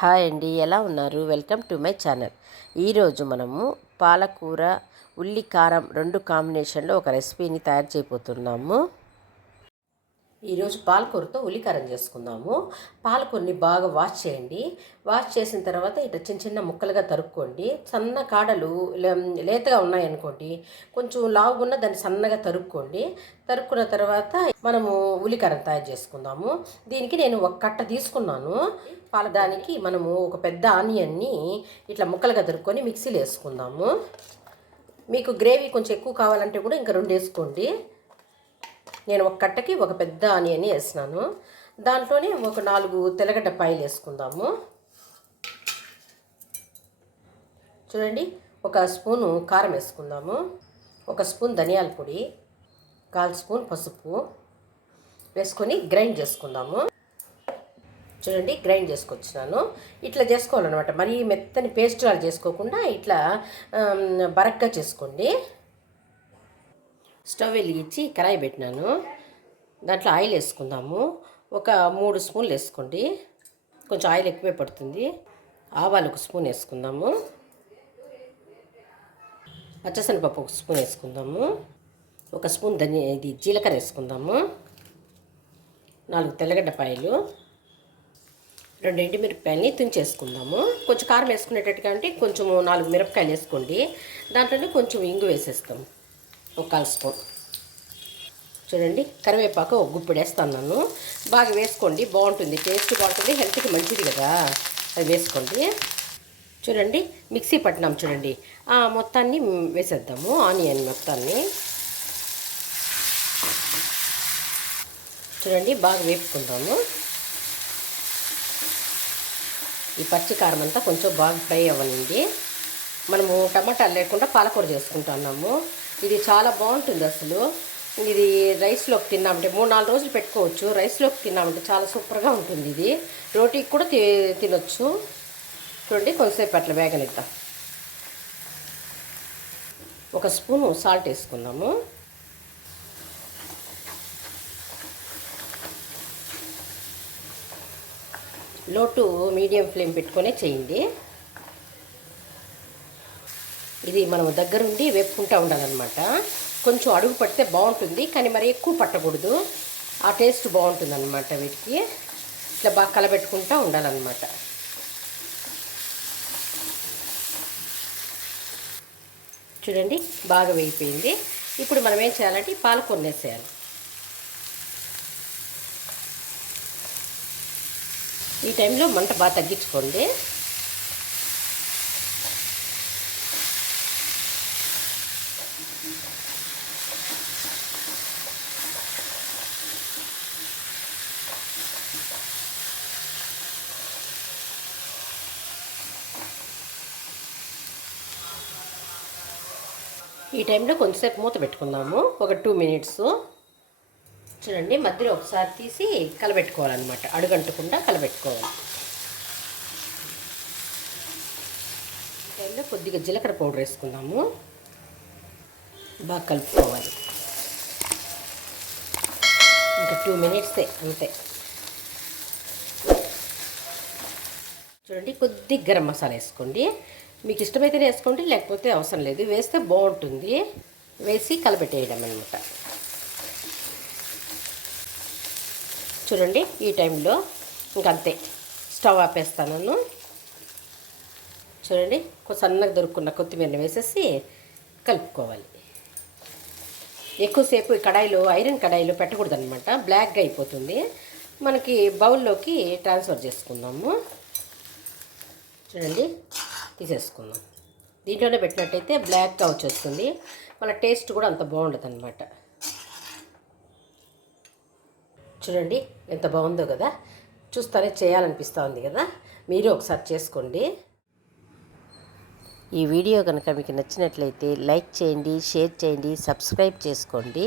Hi అండి, ఎలా ఉన్నారు? Welcome to my channel. ఈరోజు మనము పాలకూర ఉల్లి కారం రెండు కాంబినేషన్లో ఒక రెసిపీని తయారు చేయబోతున్నాము. ఈరోజు పాలకూరతో ఉల్లికారం చేసుకుందాము. పాలకూరని బాగా వాష్ చేయండి. వాష్ చేసిన తర్వాత ఇట్లా చిన్న చిన్న ముక్కలుగా తరుక్కోండి. సన్న కాడలు లేతగా ఉన్నాయనుకోండి, కొంచెం లావుగున్న దాన్ని సన్నగా తరుక్కోండి. తరుక్కున్న తర్వాత మనము ఉల్లికారం తయారు చేసుకుందాము. దీనికి నేను ఒక కట్ట తీసుకున్నాను. దానికి మనము ఒక పెద్ద ఆనియన్ని ఇట్లా ముక్కలుగా తరుక్కొని మిక్సీలో వేసుకుందాము. మీకు గ్రేవీ కొంచెం ఎక్కువ కావాలంటే కూడా ఇంకా 2 వేసుకోండి. నేను ఒక కట్టకి ఒక పెద్ద ఆనియన్ వేసినాను. దాంట్లోనే ఒక 4 తెల్లగడ్డ పాయలు వేసుకుందాము. చూడండి, ఒక స్పూను కారం వేసుకుందాము. ఒక స్పూన్ ధనియాల పొడి, 1/4 స్పూన్ పసుపు వేసుకొని గ్రైండ్ చేసుకుందాము. చూడండి, గ్రైండ్ చేసుకొచ్చినాను. ఇట్లా చేసుకోవాలన్నమాట. మరీ మెత్తని పేస్ట్ లాగా చేసుకోకుండా ఇట్లా బరక్గా చేసుకోండి. స్టవ్ వెలిగించి కడాయి పెట్టినాను. దాంట్లో ఆయిల్ వేసుకుందాము. ఒక 3 స్పూన్లు వేసుకోండి. కొంచెం ఆయిల్ ఎక్కువే పడుతుంది. ఆవాలు 1 స్పూన్ వేసుకుందాము. పచ్చశనగపప్పు 1 స్పూన్ వేసుకుందాము. 1 స్పూన్ జీలకర్ర వేసుకుందాము. 4 తెల్లగడ్డ పాయలు, 2 ఎండుమిరపకాయలని తుంచేసుకుందాము. కొంచెం కారం వేసుకునేటట్టుగా అంటే కొంచెం 4 మిరపకాయలు వేసుకోండి. దాంట్లోనే కొంచెం ఇంగు వేసేస్తాము, 1/4 స్పూన్. చూడండి, కరివేపాకు 1 గుప్పెడు వేస్తున్నాను. బాగా వేసుకోండి, బాగుంటుంది, టేస్ట్ బాగుంటుంది, హెల్త్కి మంచిది కదా, అది వేసుకోండి. చూడండి, మిక్సీ పట్టినాం చూడండి, మొత్తాన్ని వేసేద్దాము. ఆనియన్ మొత్తాన్ని చూడండి బాగా వేపుకుందాము. ఈ పచ్చి కారం అంతా కొంచెం బాగా ఫ్రై అవ్వనండి. మనము టమాటాలు లేకుండా పాలకూర చేసుకుంటున్నాము. ఇది చాలా బాగుంటుంది అసలు. ఇది రైస్లోకి తిన్నామంటే 3-4 రోజులు పెట్టుకోవచ్చు. రైస్లోకి తిన్నామంటే చాలా సూపర్గా ఉంటుంది. ఇది రోటీకి కూడా తినొచ్చు. చూడండి, కొంచెంసేపు అట్లా వేగనిద్దాం. 1 స్పూను సాల్ట్ వేసుకుందాము. లో టు మీడియం ఫ్లేమ్ పెట్టుకొనే చేయండి. ఇది మనం దగ్గరుండి వేపుకుంటూ ఉండాలన్నమాట. కొంచెం అడుగు పడితే బాగుంటుంది, కానీ మరి ఎక్కువ పట్టకూడదు. ఆ టేస్ట్ బాగుంటుంది అన్నమాట. వీటికి ఇట్లా బాగా కలబెట్టుకుంటూ ఉండాలన్నమాట. చూడండి, బాగా వేగిపోయింది. ఇప్పుడు మనం ఏం చేయాలంటే పాలకూర వేసేయాలి. ఈ టైంలో మంట బాగా తగ్గించుకోండి. ఈ టైంలో కొంచెంసేపు మూత పెట్టుకుందాము, ఒక 2 మినిట్స్. చూడండి, మధ్యలో ఒకసారి తీసి కలబెట్టుకోవాలన్నమాట. అడుగంటకుండా కలబెట్టుకోవాలి. ఈ టైంలో కొద్దిగా జీలకర్ర పౌడర్ వేసుకుందాము. బాగా కలుపుకోవాలి. ఇంకా 2 మినిట్సే, అంతే. చూడండి, కొద్దిగా గరం మసాలా వేసుకోండి. మీకు ఇష్టమైతేనే వేసుకోండి, లేకపోతే అవసరం లేదు. వేస్తే బాగుంటుంది. వేసి కలబెట్టేయడం అన్నమాట. చూడండి, ఈ టైంలో ఇంకంతే, స్టవ్ ఆపేస్తాను. చూడండి, సన్నగా దొరుకున్న కొత్తిమీరని వేసేసి కలుపుకోవాలి. ఎక్కువసేపు ఈ కడాయిలో, ఐరన్ కడాయిలో పెట్టకూడదు అనమాట, బ్లాక్గా అయిపోతుంది. మనకి బౌల్లోకి ట్రాన్స్ఫర్ చేసుకుందాము. చూడండి, తీసేసుకుందాం. దీంట్లోనే పెట్టినట్టయితే బ్లాక్గా వచ్చేస్తుంది, మన టేస్ట్ కూడా అంత బాగుండదు అనమాట. చూడండి, ఎంత బాగుందో కదా, చూస్తానే చేయాలనిపిస్తూ ఉంది కదా. మీరు ఒకసారి చేసుకోండి. ఈ వీడియో కనుక మీకు నచ్చినట్లయితే లైక్ చేయండి, షేర్ చేయండి, సబ్స్క్రైబ్ చేసుకోండి.